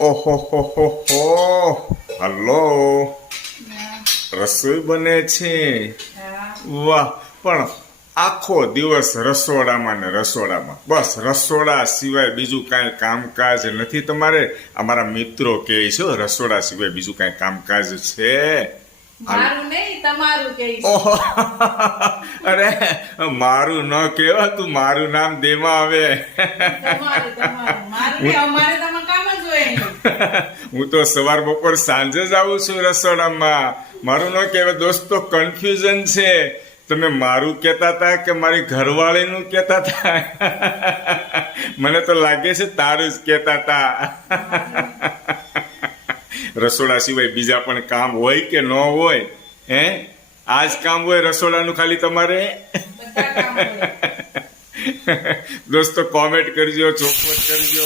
ઓહો હો હો હો. હલો, રસોઈ બને છે. વાહ, પણ આખો દિવસ રસોડામાં ને રસોડામાં, બસ રસોડા સિવાય બીજું કાંઈ કામકાજ નથી તમારે? અમારા મિત્રો કહે છે રસોડા સિવાય બીજું કાંઈ કામકાજ છે? મારું નહીં, તમારું કહીશ. ઓહો, અરે મારું ન કહેવા, તું મારું નામ દેમાં આવે. તમારું મારું નહીં, અમારે તમારે કામ જ હોય નહીં. હું તો સવાર બપોર સાંજે જ આવું છું રસોડામાં. મારું ન કહેવાય દોસ્તો, કન્ફ્યુઝન છે. તમે મારું કહેતા હતા કે મારી ઘરવાળીનું કહેતા હતા? મને તો લાગે છે તારું જ કહેતા હતા. રસોડા સિવાય બીજા પણ કામ હોય કે ન હોય? હે, આ જ કામ હોય રસોડાનું ખાલી તમારે? બધા કામ હોય. દોસ્તો કોમેન્ટ કરજો, ચોખવટ કરજો.